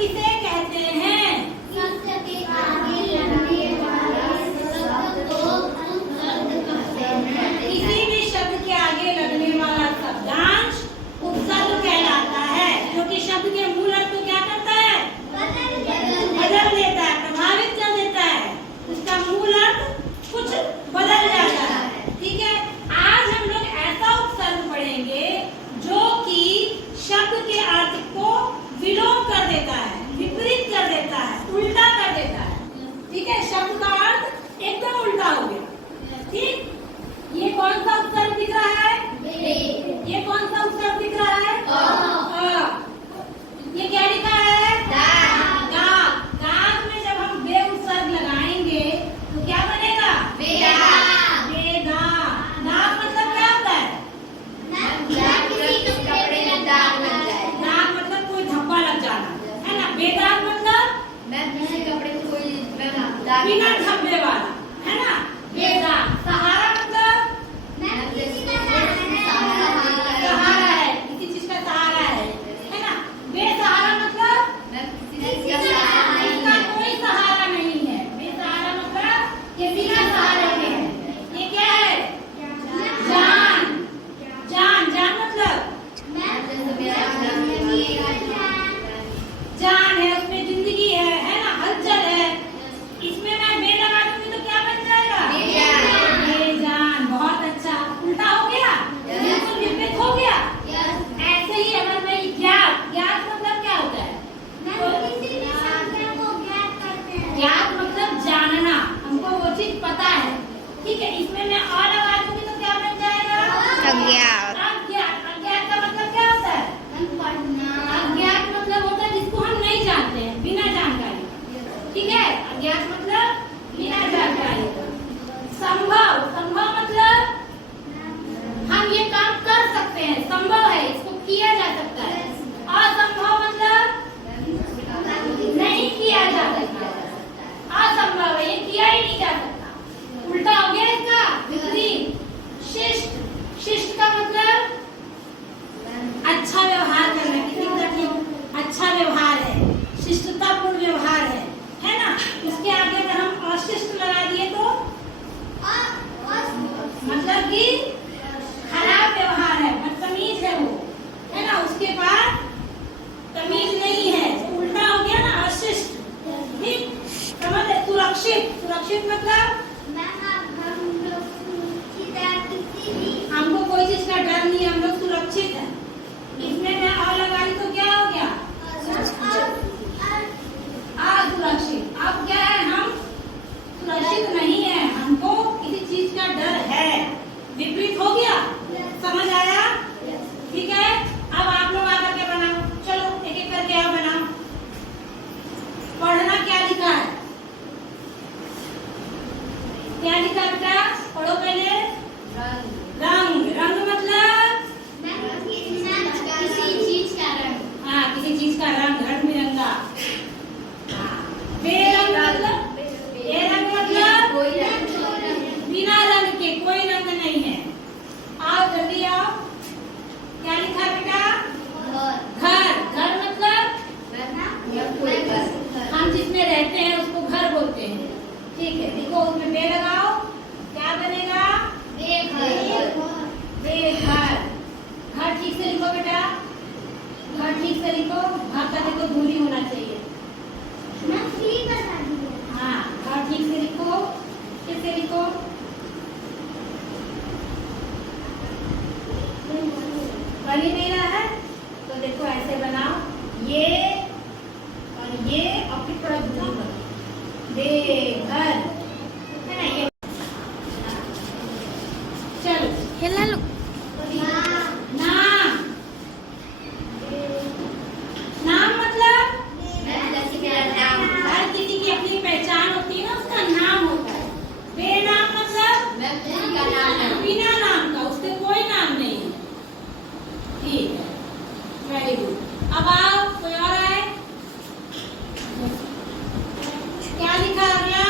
किसे कहते हैं? शब्द के आगे लगने वाले शब्द को उपशब्द कहते हैं। किसी भी शब्द के आगे लगने वाला शब्दांश उपशब्द कहलाता है, क्योंकि शब्द के मूल अर्थ को क्या करता है? बदल देता है, प्रभावित कर देता है। उसका मूल अर्थ कुछ बदल जाता है। ठीक है, आज हम लोग ऐसा उपसर्ग पढ़ेंगे जो कि शब्द के अर्थ को विलोम कर देता है, विपरीत कर देता है, उल्टा कर देता है। ठीक है, शब्द का अर्थ एकदम उल्टा हो गया। ठीक, ये कौन सा उपसर्ग दिख रहा है? ये कौन सा उपसर्ग दिख रहा है? ये क्या लिखा है? दाग। दाग में जब हम बे उपसर्ग लगाएंगे तो क्या बनेगा? बेदाग। दाग मतलब क्या होता है? दाग मतलब कोई धब्बा लग जाना, है ना। बेदाग मतलब बिना धब्बे वाला, है ना। बेदाग। सहारा मतलब सहारा है, किसी चीज का सहारा है ना। बेसहारा मतलब इसका कोई सहारा नहीं है। बेसहारा मतलब ये बिना सहारे के है। ये क्या है? जान। जान मतलब जान है, उसमें जिंदगी है ना, हलचल है। इसमें मैं बे लगा दूंगी तो क्या बन जाएगा? बेजान। बहुत अच्छा, उल्टा हो गया, बिल्कुल विपरीत हो गया। ऐसे ही अगर मैं ज्ञात, ज्ञात मतलब क्या होता है? ज्ञात मतलब जानना, हमको वो चीज पता है। ठीक है, इसमें मैं और लगा दूंगी तो क्या बन जाएगा? अज्ञात। अज्ञात का मतलब क्या होता है? अज्ञात मतलब होता है जिसको हम नहीं जानते हैं, बिना जानकारी। ठीक है, अज्ञात मतलब बिना जानकारी। संभव। संभव मतलब हम ये काम कर सकते हैं, संभव है, इसको किया जा सकता है। असंभव मतलब नहीं किया जा सकता, असंभव है, ये किया ही नहीं जा सकता। उल्टा हो गया इसका, विपरीत। शिष्ट। शिष्ट का मतलब अच्छा व्यवहार करना, किसी के साथ अच्छा व्यवहार है, शिष्टतापूर्ण व्यवहार है ना। उसके आगे अगर हम अशिष्ट लगा दिए तो मतलब कि खराब व्यवहार है, बदतमीज है वो, है ना। उसके बाद तमीज नहीं है, तो उल्टा हो गया ना, अशिष्ट। ठीक, समझ। सुरक्षित। सुरक्षित मतलब हमको कोई चीज का डर नहीं, हम लोग सुरक्षित है। इसमें मैं और लगा दी तो क्या हो गया? असुरक्षित। अब क्या है? हम सुरक्षित नहीं है, हमको किसी चीज का डर है, विपरीत हो गया। समझ आया? ठीक है, अब आप लोग आकर के बनाओ। चलो एक एक करके आप बनाओ। पढ़ना क्या लिखा है? क्या लिखा है बेटा? पढ़ो पहले। रंग। रंग मतलब किसी चीज का रंग। हाँ, किसी चीज का रंग, रंग बिरंगा। बेरंग मतलब बेरंग मतलब बिना रंग के, कोई रंग नहीं है। आओ जल्दी आओ। क्या लिखा है बेटा? घर। घर मतलब हम जिसमें रहते हैं उसको घर बोलते हैं। ठीक है, देखो उसमें बे लगाओ, क्या बनेगा? बेघर। घर ठीक से लिखो बेटा, घर ठीक से लिखो। घर का देखो दूरी होना चाहिए। हाँ, घर ठीक से लिखो। कैसे लिखो? बन ही नहीं रहा है तो देखो ऐसे बनाओ, ये और ये, और फिर थोड़ा दूरी करो। बेघर, है ना। ये चलो हिला लो। नाम। नाम मतलब हर किसी की अपनी पहचान होती है ना, उसका नाम होता है। बेनाम मतलब बिना नाम का, उसके कोई नाम नहीं है। ठीक है, वेरी गुड। अब आओ, कोई और आए? क्या लिखा आ गया?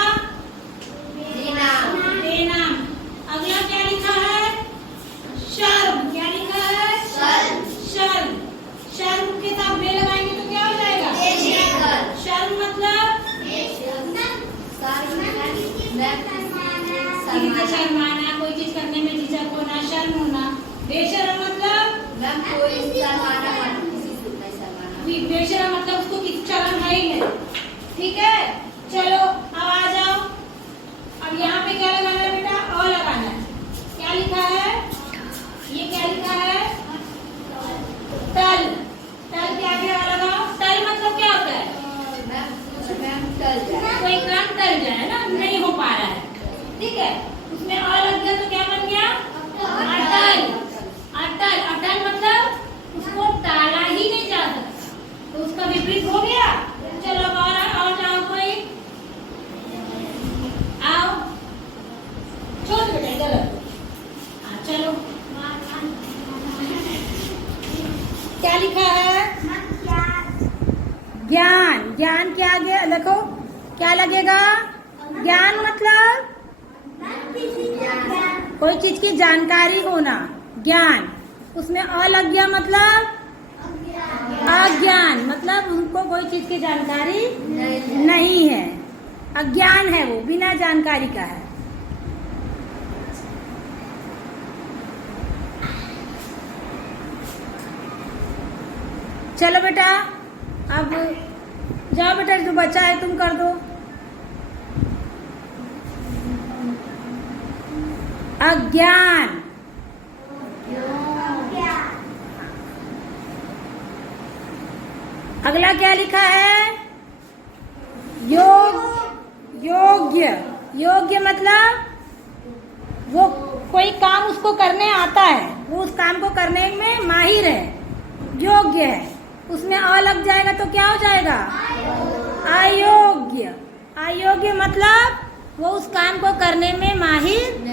बेशरम मतलब उसको किसी शर्म है ही नहीं। ठीक है, चलो अब आ जाओ। अब यहाँ पे क्या लगाना है बेटा? अ लगाना है। क्या लिखा है? ये क्या लिखा है? तल। तल के आगे अ लगाओ। तल मतलब क्या होता है? कोई काम टल जाए ना, नहीं हो पा रहा है, ठीक है, उसमें अ लग गया तो क्या बन गया? अटल। अटल। अटल मतलब उसको टाला ही नहीं जा सकता, तो उसका विपरीत हो गया। चलो और जाओ कोई, आओ। छोड़ बेटा इधर। हाँ चलो, क्या लिखा है? ज्ञान। ज्ञान के आगे देखो क्या लगेगा? ज्ञान मतलब कोई चीज की जानकारी होना, ज्ञान। उसमें अ लग गया मतलब अज्ञान, मतलब उनको कोई चीज की जानकारी नहीं है, अज्ञान है, वो बिना जानकारी का है। चलो बेटा, अब जाओ बेटा, जो बचा है तुम कर दो। अज्ञान। अगला क्या लिखा है? योग्य। योग्य मतलब वो कोई काम उसको करने आता है, वो उस काम को करने में माहिर है, योग्य है। उसमें अ लग जाएगा तो क्या हो जाएगा? अयोग्य। अयोग्य मतलब वो उस काम को करने में माहिर